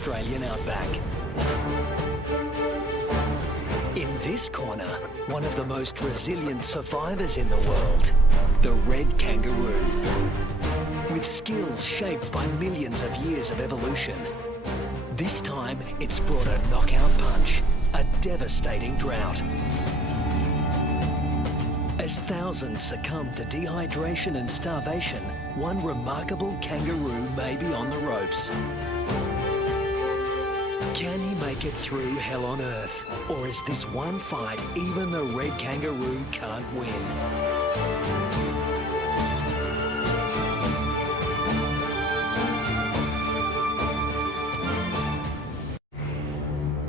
Australian outback. In this corner, one of the most resilient survivors in the world, the red kangaroo. With skills shaped by millions of years of evolution, this time it's brought a knockout punch, a devastating drought. As thousands succumb to dehydration and starvation, one remarkable kangaroo may be on the ropes. Can he make it through hell on earth? Or is this one fight even the red kangaroo can't win?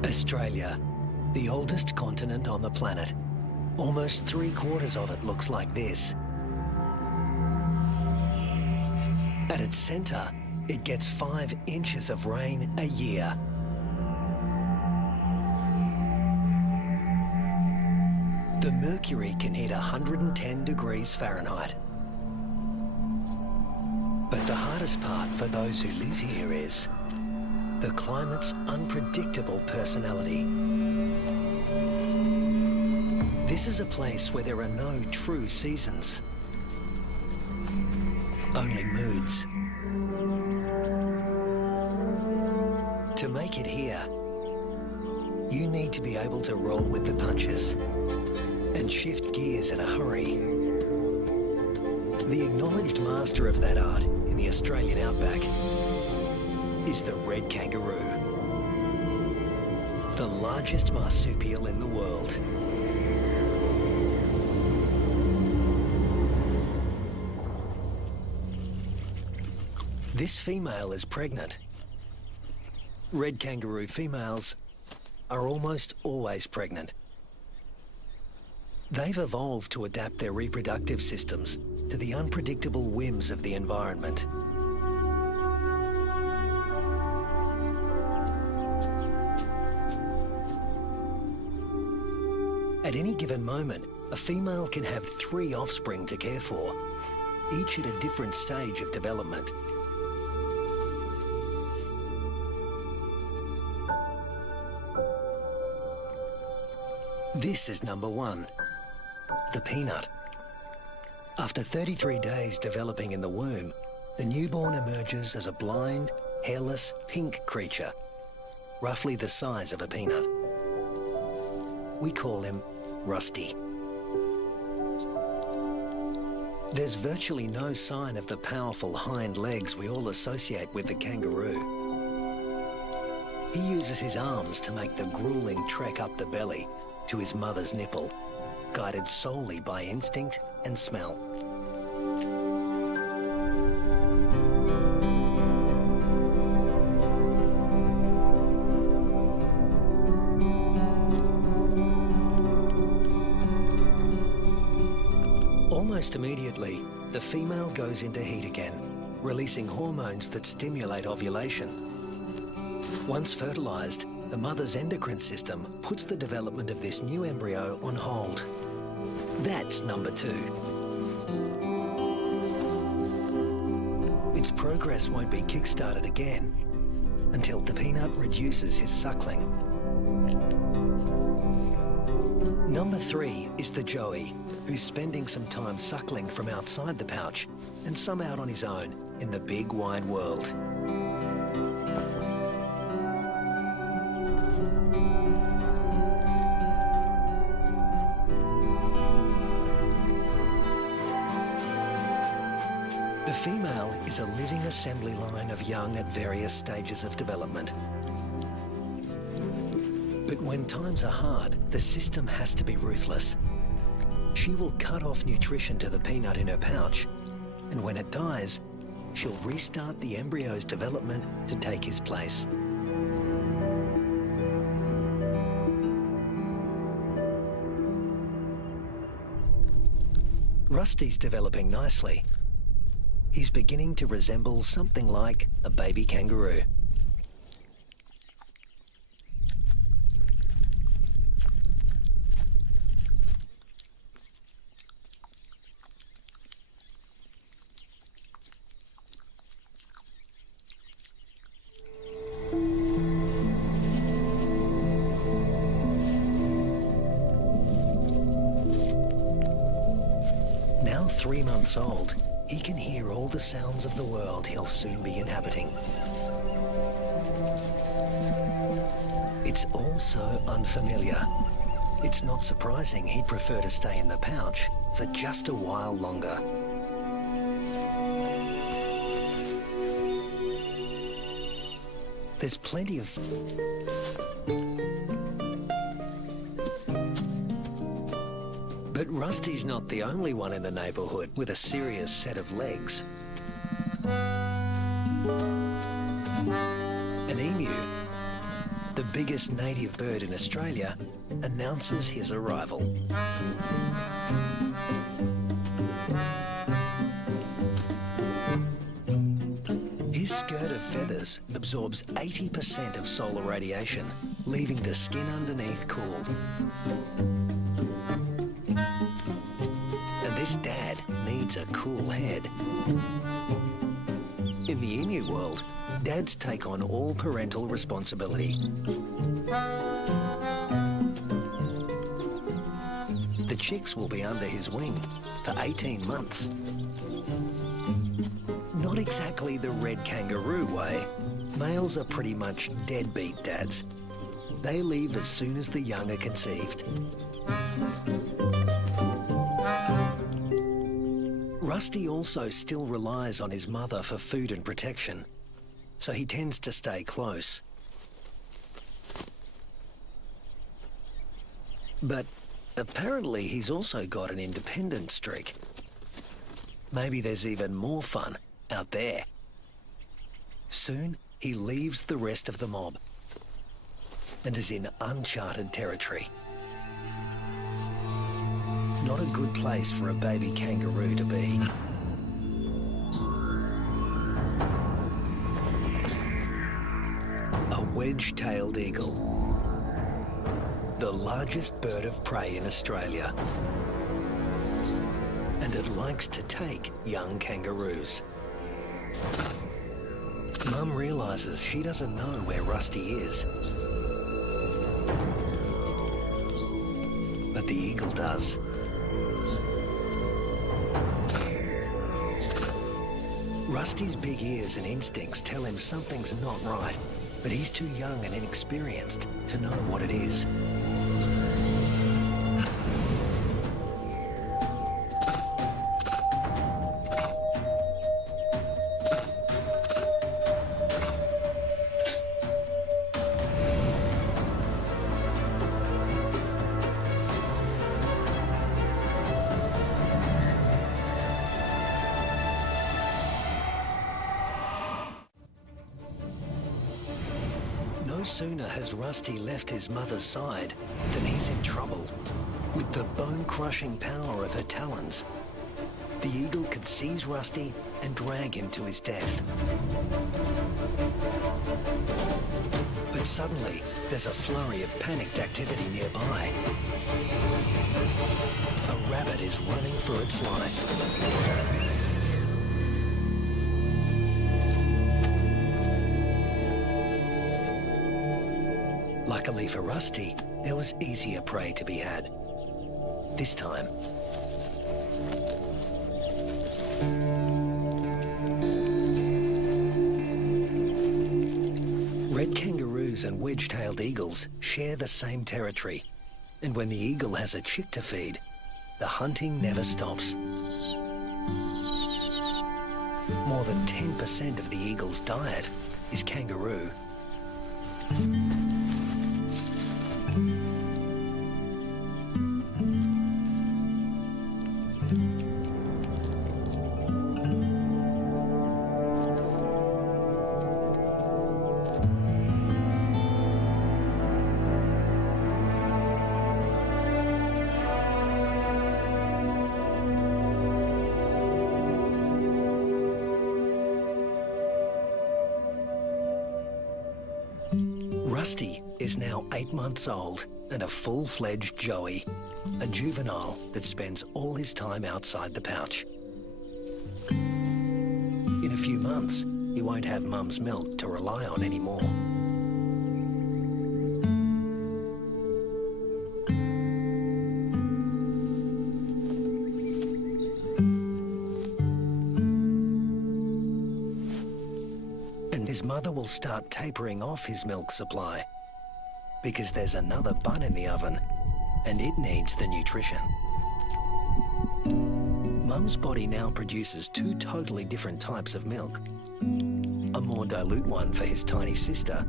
Australia, the oldest continent on the planet. Almost 3/4 of it looks like this. At its centre, it gets 5 inches of rain a year. The mercury can hit 110 degrees Fahrenheit. But the hardest part for those who live here is the climate's unpredictable personality. This is a place where there are no true seasons, only moods. To make it here, you need to be able to roll with the punches and shift gears in a hurry. The acknowledged master of that art in the Australian outback is the red kangaroo, the largest marsupial in the world. This female is pregnant. Red kangaroo females are almost always pregnant. They've evolved to adapt their reproductive systems to the unpredictable whims of the environment. At any given moment, a female can have 3 offspring to care for, each at a different stage of development. This is number 1, the peanut. After 33 days developing in the womb, the newborn emerges as a blind, hairless, pink creature, roughly the size of a peanut. We call him Rusty. There's virtually no sign of the powerful hind legs we all associate with the kangaroo. He uses his arms to make the grueling trek up the belly to his mother's nipple, guided solely by instinct and smell. Almost immediately, the female goes into heat again, releasing hormones that stimulate ovulation. Once fertilized, the mother's endocrine system puts the development of this new embryo on hold. That's number 2. Its progress won't be kick-started again until the peanut reduces his suckling. Number 3 is the joey, who's spending some time suckling from outside the pouch and some out on his own in the big wide world. The female is a living assembly line of young at various stages of development. But when times are hard, the system has to be ruthless. She will cut off nutrition to the peanut in her pouch, and when it dies, she'll restart the embryo's development to take his place. Rusty's developing nicely. He's beginning to resemble something like a baby kangaroo. 3 months old, he can hear all the sounds of the world he'll soon be inhabiting. It's all so unfamiliar. It's not surprising he'd prefer to stay in the pouch for just a while longer. There's plenty of... But Rusty's not the only one in the neighbourhood with a serious set of legs. An emu, the biggest native bird in Australia, announces his arrival. His skirt of feathers absorbs 80% of solar radiation, leaving the skin underneath cool. And this dad needs a cool head. In the emu world, dads take on all parental responsibility. The chicks will be under his wing for 18 months. Not exactly the red kangaroo way. Males are pretty much deadbeat dads. They leave as soon as the young are conceived. Rusty also still relies on his mother for food and protection, so he tends to stay close. But apparently he's also got an independent streak. Maybe there's even more fun out there. Soon he leaves the rest of the mob and is in uncharted territory. Not a good place for a baby kangaroo to be. A wedge-tailed eagle, the largest bird of prey in Australia. And it likes to take young kangaroos. Mum realises she doesn't know where Rusty is. But the eagle does. Rusty's big ears and instincts tell him something's not right, but he's too young and inexperienced to know what it is. No sooner has Rusty left his mother's side than he's in trouble. With the bone-crushing power of her talons, the eagle could seize Rusty and drag him to his death. But suddenly, there's a flurry of panicked activity nearby. A rabbit is running for its life. Luckily for Rusty, there was easier prey to be had. This time, red kangaroos and wedge-tailed eagles share the same territory. And when the eagle has a chick to feed, the hunting never stops. More than 10% of the eagle's diet is kangaroo. Rusty is now 8 months old and a full-fledged joey, a juvenile that spends all his time outside the pouch. In a few months, he won't have Mum's milk to rely on anymore. brother will start tapering off his milk supply because there's another bun in the oven and it needs the nutrition. Mum's body now produces two totally different types of milk. A more dilute one for his tiny sister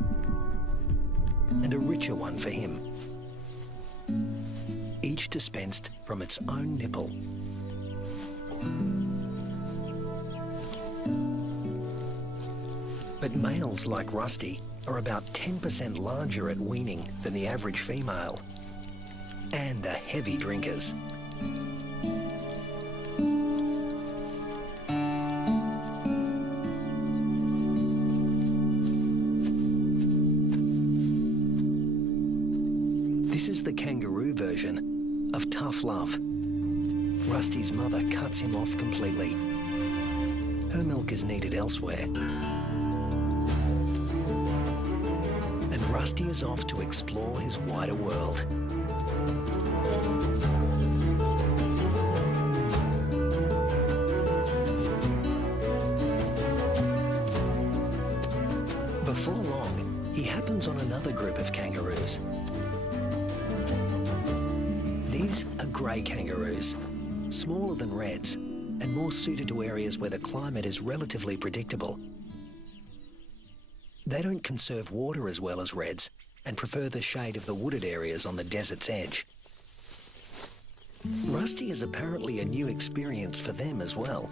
and a richer one for him. Each dispensed from its own nipple. But males like Rusty are about 10% larger at weaning than the average female and are heavy drinkers. This is the kangaroo version of tough love. Rusty's mother cuts him off completely. Her milk is needed elsewhere. And Rusty is off to explore his wider world. Before long, he happens on another group of kangaroos. These are grey kangaroos, smaller than reds and more suited to areas where the climate is relatively predictable. They don't conserve water as well as reds and prefer the shade of the wooded areas on the desert's edge. Rusty is apparently a new experience for them as well.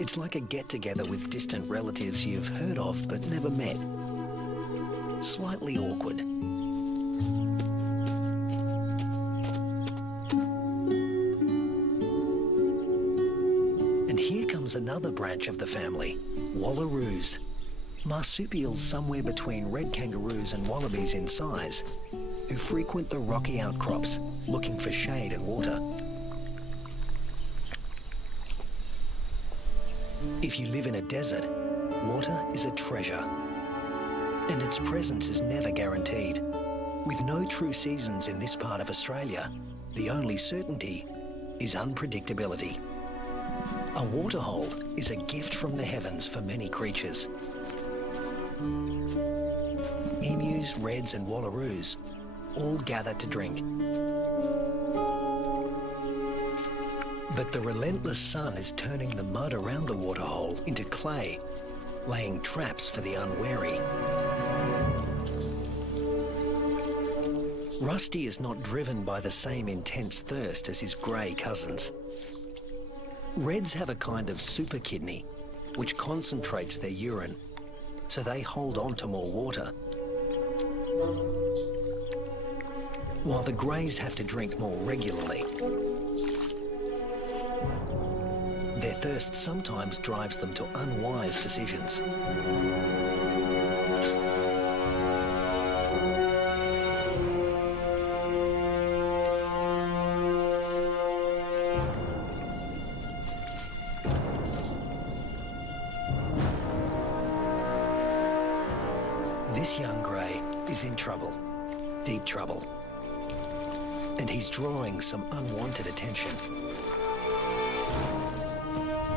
It's like a get-together with distant relatives you've heard of but never met. Slightly awkward. And here comes another branch of the family, wallaroos. Marsupials somewhere between red kangaroos and wallabies in size, who frequent the rocky outcrops looking for shade and water. If you live in a desert, water is a treasure, and its presence is never guaranteed. With no true seasons in this part of Australia, the only certainty is unpredictability. A waterhole is a gift from the heavens for many creatures. Emus, reds and wallaroos all gather to drink. But the relentless sun is turning the mud around the waterhole into clay, laying traps for the unwary. Rusty is not driven by the same intense thirst as his grey cousins. Reds have a kind of super kidney, which concentrates their urine, so they hold on to more water. While the greys have to drink more regularly. Their thirst sometimes drives them to unwise decisions. This young grey is in trouble, deep trouble, and he's drawing some unwanted attention.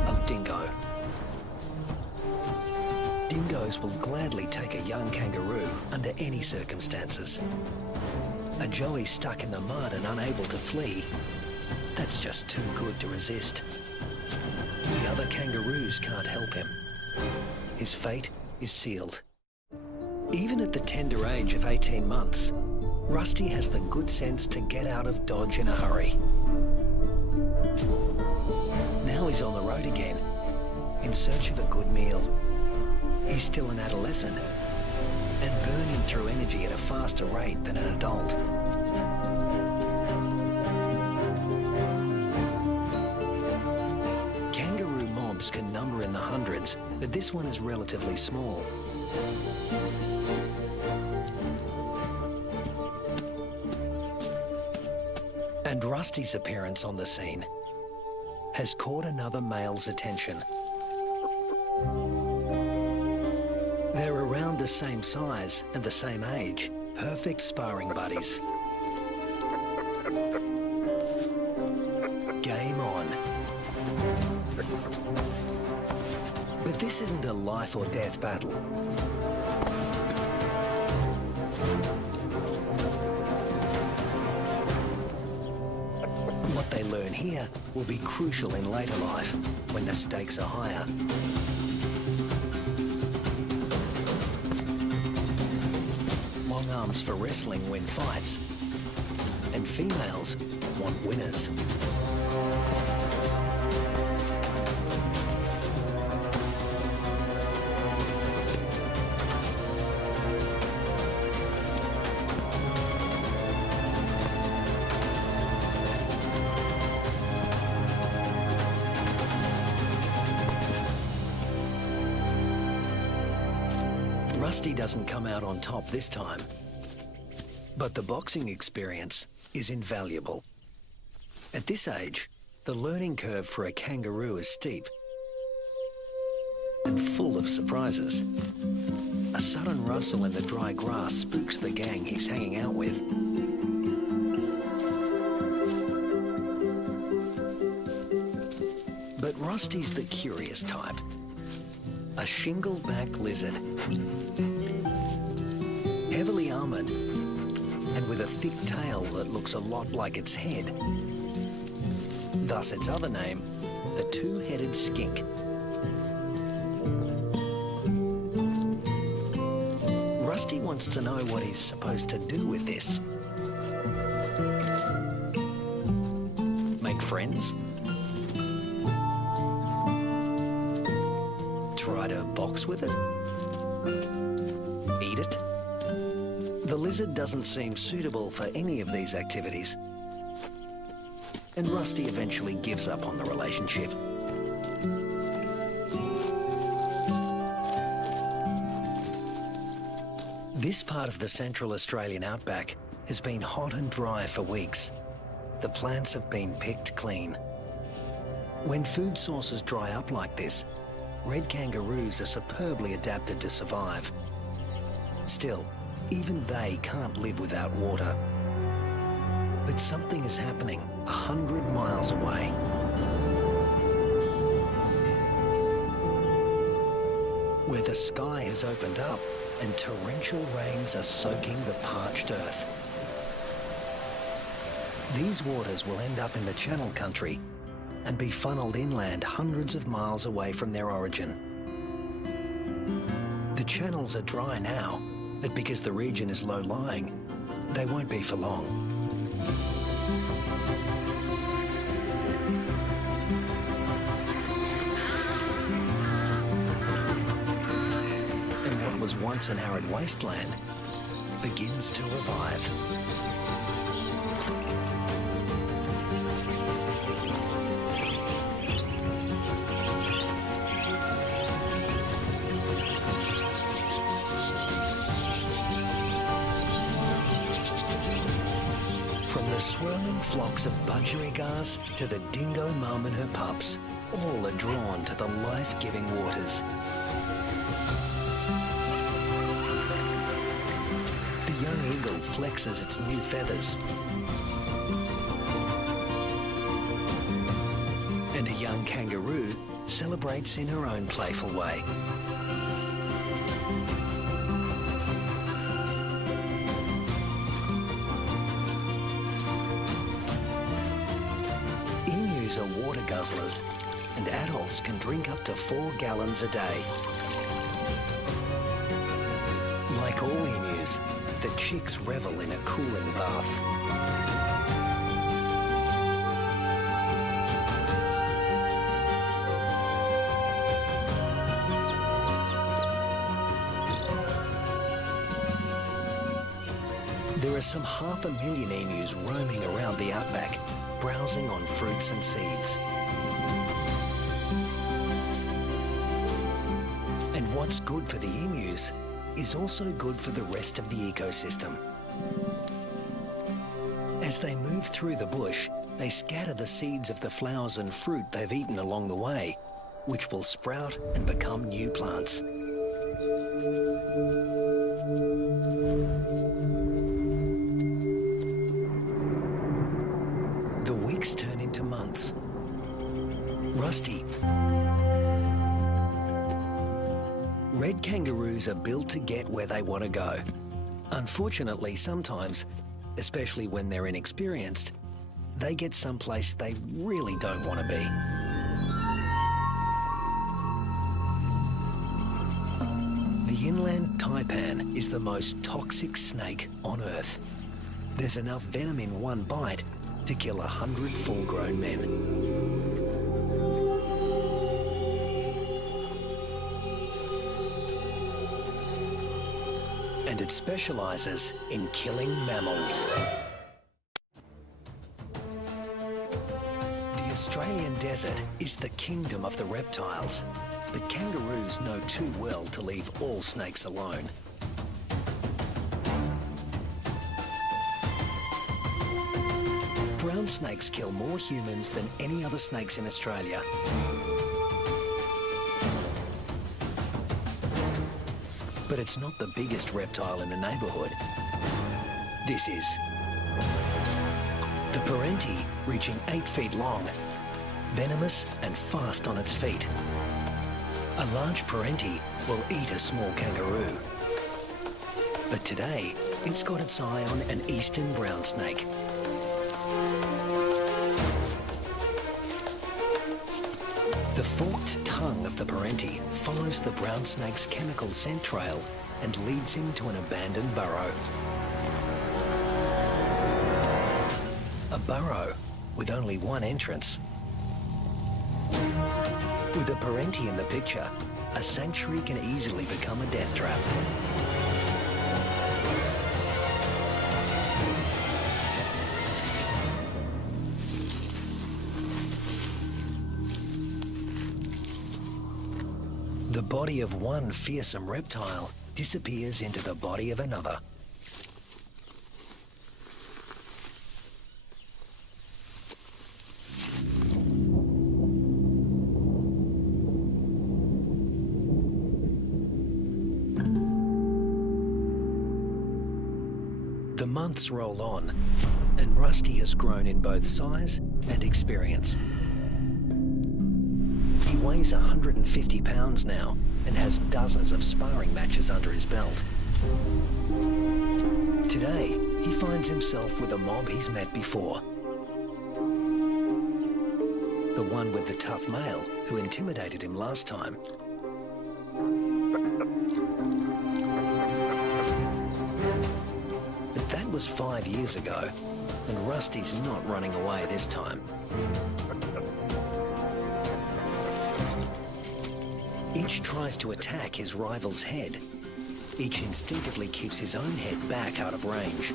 A dingo. Dingoes will gladly take a young kangaroo under any circumstances. A joey stuck in the mud and unable to flee, that's just too good to resist. The other kangaroos can't help him. His fate is sealed. Even at the tender age of 18 months, Rusty has the good sense to get out of Dodge in a hurry. Now he's on the road again, in search of a good meal. He's still an adolescent, and burning through energy at a faster rate than an adult. Kangaroo mobs can number in the hundreds, but this one is relatively small. And Rusty's appearance on the scene has caught another male's attention. They're around the same size and the same age, perfect sparring buddies. Game on. But this This isn't a life or death battle. What they learn here will be crucial in later life, when the stakes are higher. Long arms for wrestling win fights, and females want winners. Rusty doesn't come out on top this time, but the boxing experience is invaluable. At this age, the learning curve for a kangaroo is steep and full of surprises. A sudden rustle in the dry grass spooks the gang he's hanging out with. But Rusty's the curious type. A shingle-back lizard, heavily armoured and with a thick tail that looks a lot like its head. Thus its other name, the two-headed skink. Rusty wants to know what he's supposed to do with this. Make friends? Try to box with it? Eat it? The lizard doesn't seem suitable for any of these activities, and Rusty eventually gives up on the relationship. This part of the Central Australian outback has been hot and dry for weeks. The plants have been picked clean. When food sources dry up like this, red kangaroos are superbly adapted to survive. Still, even they can't live without water. But something is happening 100 miles away. Where the sky has opened up and torrential rains are soaking the parched earth. These waters will end up in the Channel Country and be funneled inland hundreds of miles away from their origin. The channels are dry now, but because the region is low-lying, they won't be for long. And what was once an arid wasteland begins to revive. From the swirling flocks of budgerigars to the dingo mum and her pups, all are drawn to the life-giving waters. The young eagle flexes its new feathers. And a young kangaroo celebrates in her own playful way. Emus are water guzzlers, and adults can drink up to 4 gallons a day. Like all emus, the chicks revel in a cooling bath. There are some 500,000 emus roaming around the outback, browsing on fruits and seeds. And what's good for the emus is also good for the rest of the ecosystem. As they move through the bush, they scatter the seeds of the flowers and fruit they've eaten along the way, which will sprout and become new plants. The weeks turn into months. Rusty Red kangaroos are built to get where they want to go. Unfortunately, sometimes, especially when they're inexperienced, they get someplace they really don't want to be. The inland taipan is the most toxic snake on Earth. There's enough venom in one bite to kill 100 full-grown men. And it specialises in killing mammals. The Australian desert is the kingdom of the reptiles, but kangaroos know too well to leave all snakes alone. Brown snakes kill more humans than any other snakes in Australia. But it's not the biggest reptile in the neighbourhood. This is. The parenti, reaching 8 feet long, venomous and fast on its feet. A large parenti will eat a small kangaroo. But today, it's got its eye on an eastern brown snake. The forked tongue of the parenti follows the brown snake's chemical scent trail and leads him to an abandoned burrow. A burrow with only one entrance. With a parenti in the picture, a sanctuary can easily become a death trap. The body of one fearsome reptile disappears into the body of another. The months roll on, and Rusty has grown in both size and experience. He weighs 150 pounds now and has dozens of sparring matches under his belt. Today, he finds himself with a mob he's met before. The one with the tough male who intimidated him last time. But that was 5 years ago, and Rusty's not running away this time. Each tries to attack his rival's head. Each instinctively keeps his own head back out of range.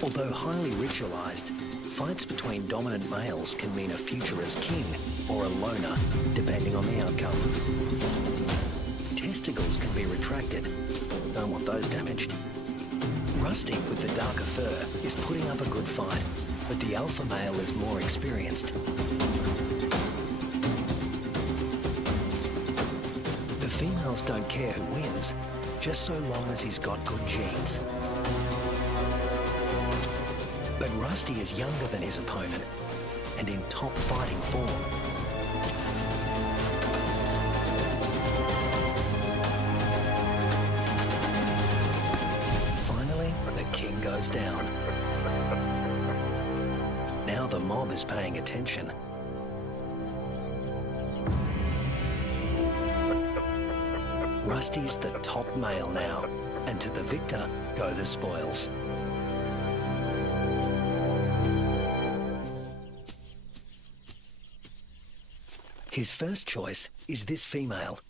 Although highly ritualized, fights between dominant males can mean a future as king or a loner, depending on the outcome. Testicles can be retracted. Don't want those damaged. Rusty, with the darker fur, is putting up a good fight, but the alpha male is more experienced. Females don't care who wins, just so long as he's got good genes. But Rusty is younger than his opponent and in top fighting form. Finally, the king goes down. Now the mob is paying attention. Rusty's the top male now, and to the victor go the spoils. His first choice is this female,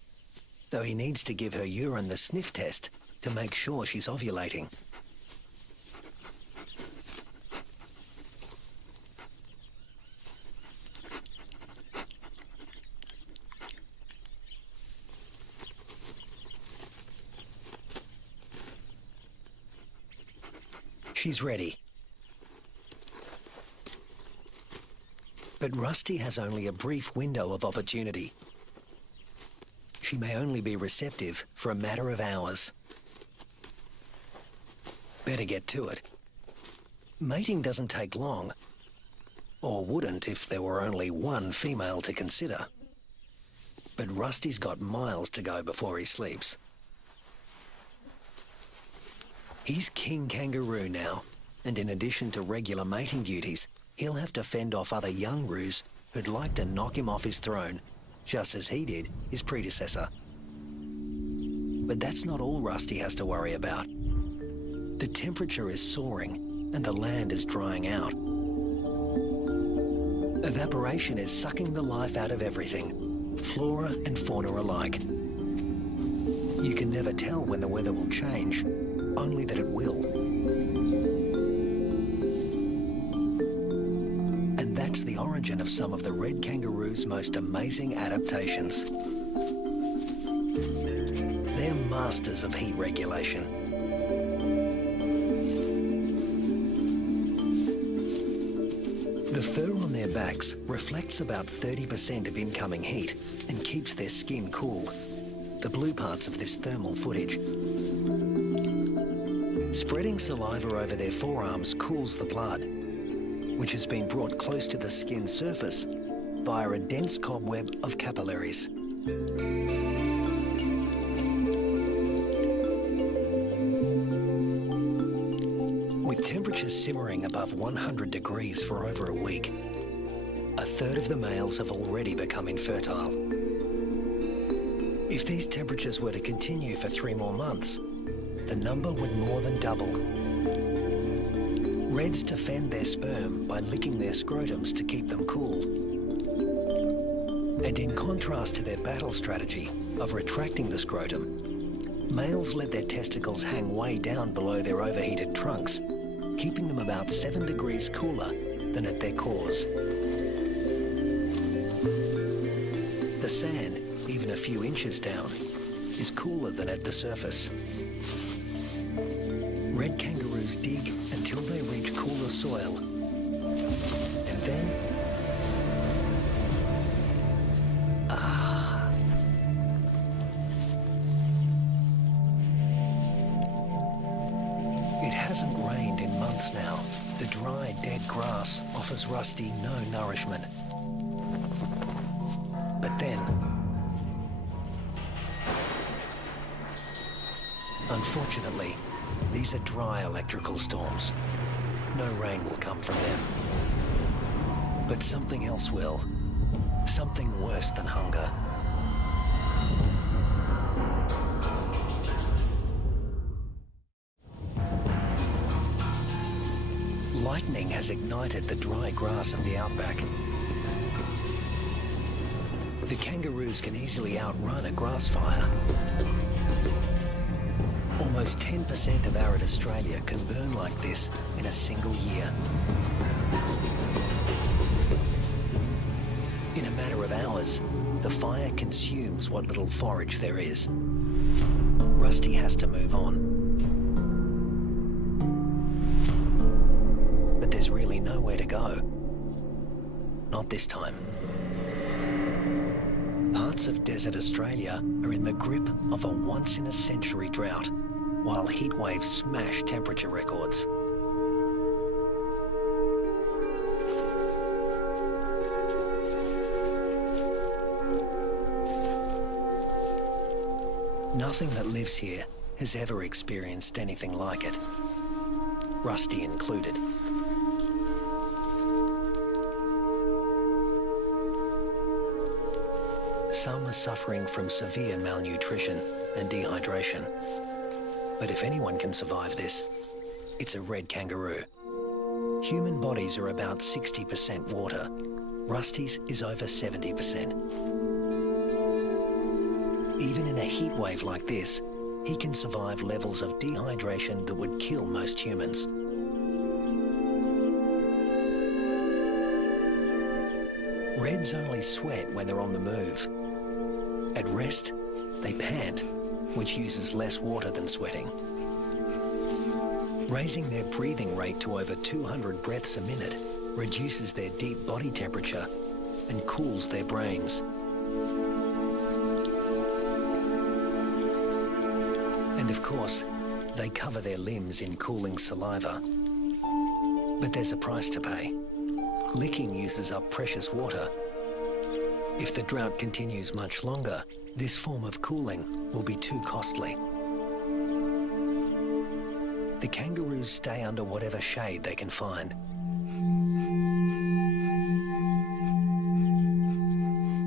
though he needs to give her urine the sniff test to make sure she's ovulating. She's ready. But Rusty has only a brief window of opportunity. She may only be receptive for a matter of hours. Better get to it. Mating doesn't take long, or wouldn't if there were only one female to consider. But Rusty's got miles to go before he sleeps. He's King Kangaroo now, and in addition to regular mating duties, he'll have to fend off other young roos who'd like to knock him off his throne, just as he did his predecessor. But that's not all Rusty has to worry about. The temperature is soaring and the land is drying out. Evaporation is sucking the life out of everything, flora and fauna alike. You can never tell when the weather will change, only that it will. And that's the origin of some of the red kangaroo's most amazing adaptations. They're masters of heat regulation. The fur on their backs reflects about 30% of incoming heat and keeps their skin cool, the blue parts of this thermal footage. Spreading saliva over their forearms cools the blood, which has been brought close to the skin surface via a dense cobweb of capillaries. With temperatures simmering above 100 degrees for over a week, a third of the males have already become infertile. If these temperatures were to continue for 3 more months, the number would more than double. Reds defend their sperm by licking their scrotums to keep them cool. And in contrast to their battle strategy of retracting the scrotum, males let their testicles hang way down below their overheated trunks, keeping them about 7 degrees cooler than at their cores. The sand, even a few inches down, is cooler than at the surface. Red kangaroos dig until they reach cooler soil. And then... It hasn't rained in months now. The dry, dead grass offers Rusty no nourishment. But then... Unfortunately, these are dry electrical storms. No rain will come from them. But something else will. Something worse than hunger. Lightning has ignited the dry grass of the outback. The kangaroos can easily outrun a grass fire. Almost 10% of arid Australia can burn like this in a single year. In a matter of hours, the fire consumes what little forage there is. Rusty has to move on. But there's really nowhere to go. Not this time. Parts of desert Australia are in the grip of a once-in-a-century drought, while heat waves smash temperature records. Nothing that lives here has ever experienced anything like it, Rusty included. Some are suffering from severe malnutrition and dehydration. But if anyone can survive this, it's a red kangaroo. Human bodies are about 60% water. Rusty's is over 70%. Even in a heat wave like this, he can survive levels of dehydration that would kill most humans. Reds only sweat when they're on the move. At rest, they pant, which uses less water than sweating. Raising their breathing rate to over 200 breaths a minute reduces their deep body temperature and cools their brains. And of course, they cover their limbs in cooling saliva. But there's a price to pay. Licking uses up precious water. If the drought continues much longer, this form of cooling will be too costly. The kangaroos stay under whatever shade they can find.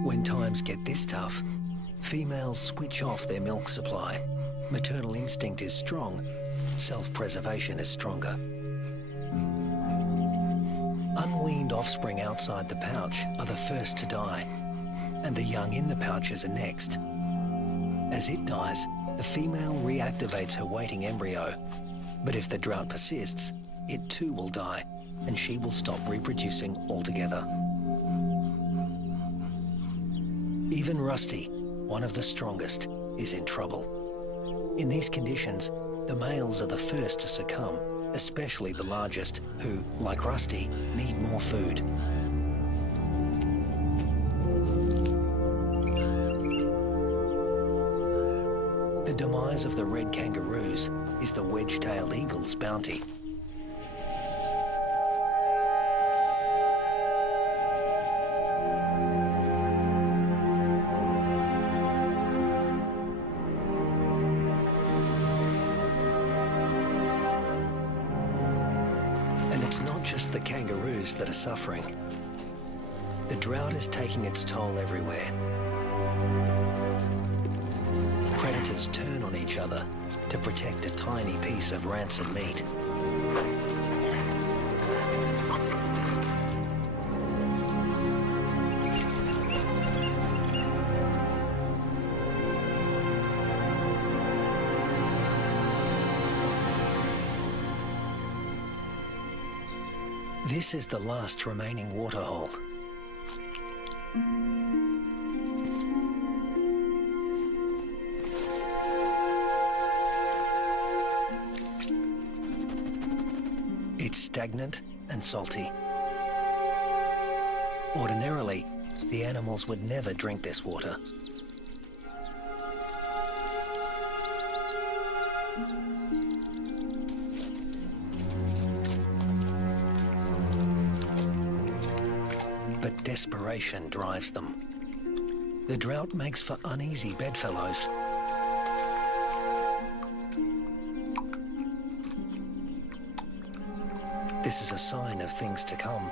When times get this tough, females switch off their milk supply. Maternal instinct is strong, self-preservation is stronger. Unweaned offspring outside the pouch are the first to die, and the young in the pouches are next. As it dies, the female reactivates her waiting embryo, but if the drought persists, it too will die, and she will stop reproducing altogether. Even Rusty, one of the strongest, is in trouble. In these conditions, the males are the first to succumb, especially the largest, who, like Rusty, need more food. The demise of the red kangaroos is the wedge-tailed eagle's bounty. And it's not just the kangaroos that are suffering. The drought is taking its toll everywhere. Predators turn on each other to protect a tiny piece of rancid meat. This is the last remaining waterhole. It's stagnant and salty. Ordinarily, the animals would never drink this water. But desperation drives them. The drought makes for uneasy bedfellows. This is a sign of things to come.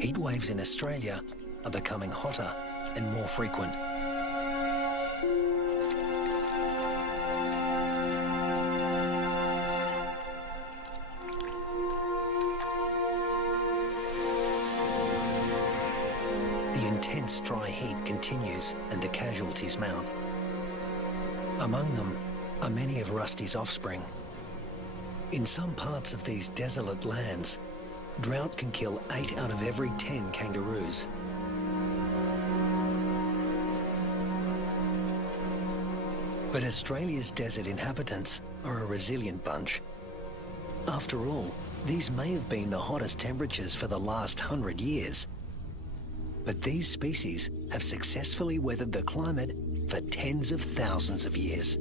Heat waves in Australia are becoming hotter and more frequent. The intense dry heat continues and the casualties mount. Among them are many of Rusty's offspring. In some parts of these desolate lands, drought can kill 8 out of every 10 kangaroos. But Australia's desert inhabitants are a resilient bunch. After all, these may have been the hottest temperatures for the last 100 years. But these species have successfully weathered the climate for tens of thousands of years.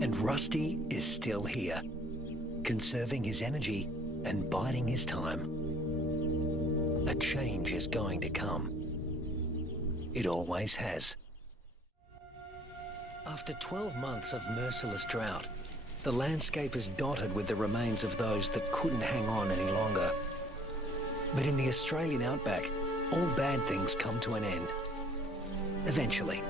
And Rusty is still here, conserving his energy and biding his time. A change is going to come. It always has. After 12 months of merciless drought, the landscape is dotted with the remains of those that couldn't hang on any longer. But in the Australian outback, all bad things come to an end. Eventually.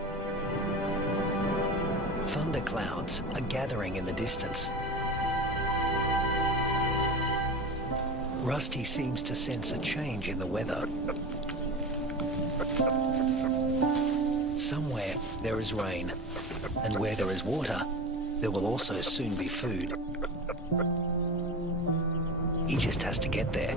Thunderclouds are gathering in the distance. Rusty seems to sense a change in the weather. Somewhere there is rain, and where there is water, there will also soon be food. He just has to get there.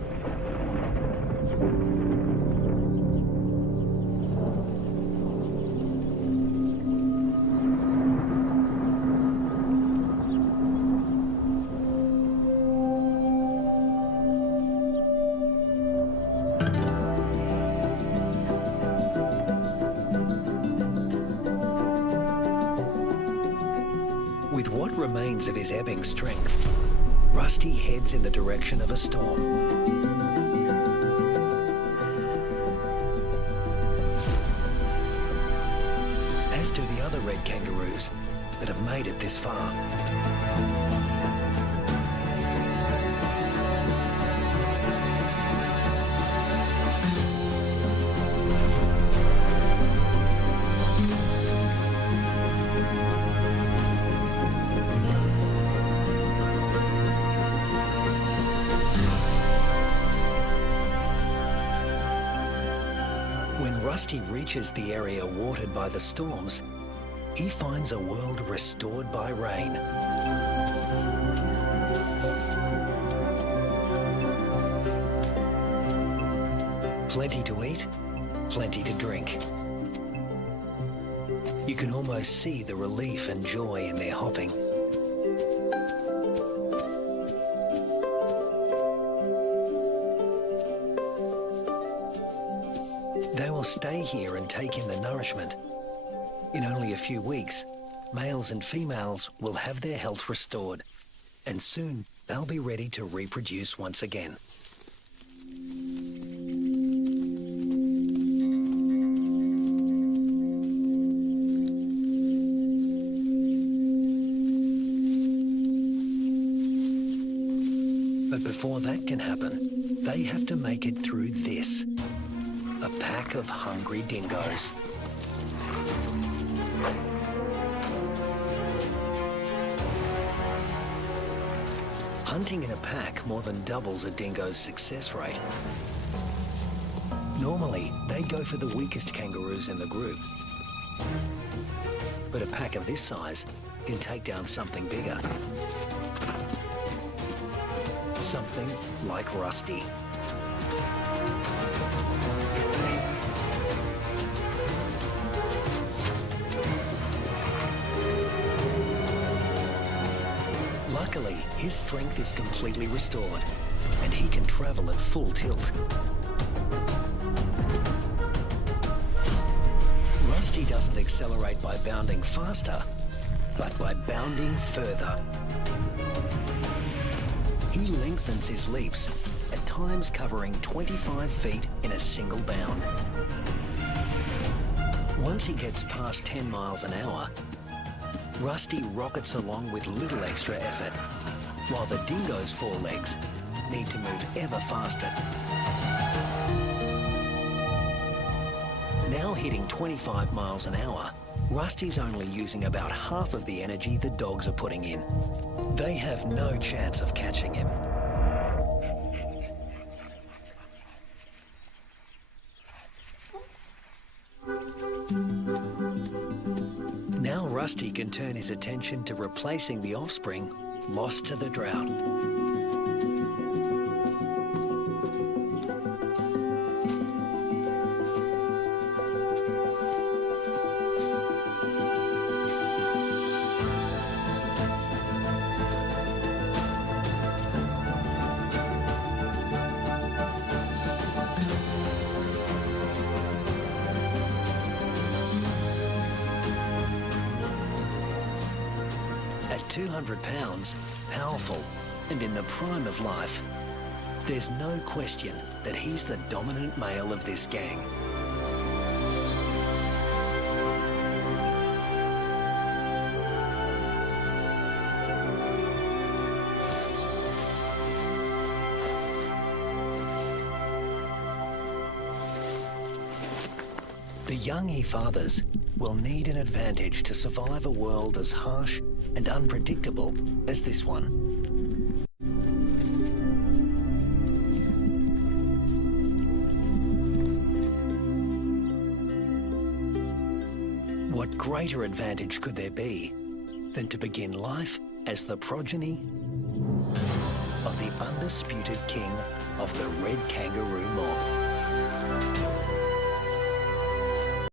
With what remains of his ebbing strength, Rusty heads in the direction of a storm. As do the other red kangaroos that have made it this far. When Rusty reaches the area watered by the storms, he finds a world restored by rain. Plenty to eat, plenty to drink. You can almost see the relief and joy in their hopping. They will stay here and take in the nourishment. In only a few weeks, males and females will have their health restored, and soon they'll be ready to reproduce once again. But before that can happen, they have to make it through this. A pack of hungry dingoes. Hunting in a pack more than doubles a dingo's success rate. Normally, they'd go for the weakest kangaroos in the group. But a pack of this size can take down something bigger. Something like Rusty. Luckily, his strength is completely restored, and he can travel at full tilt. Rusty doesn't accelerate by bounding faster, but by bounding further. He lengthens his leaps, at times covering 25 feet in a single bound. Once he gets past 10 miles an hour, Rusty rockets along with little extra effort, while the dingo's forelegs need to move ever faster. Now hitting 25 miles an hour, Rusty's only using about half of the energy the dogs are putting in. They have no chance of catching him. Now Rusty can turn his attention to replacing the offspring lost to the drought. At 200 pounds, powerful, and in the prime of life, there's no question that he's the dominant male of this gang. The young he fathers will need an advantage to survive a world as harsh and unpredictable as this one. What greater advantage could there be than to begin life as the progeny of the undisputed king of the red kangaroo mob?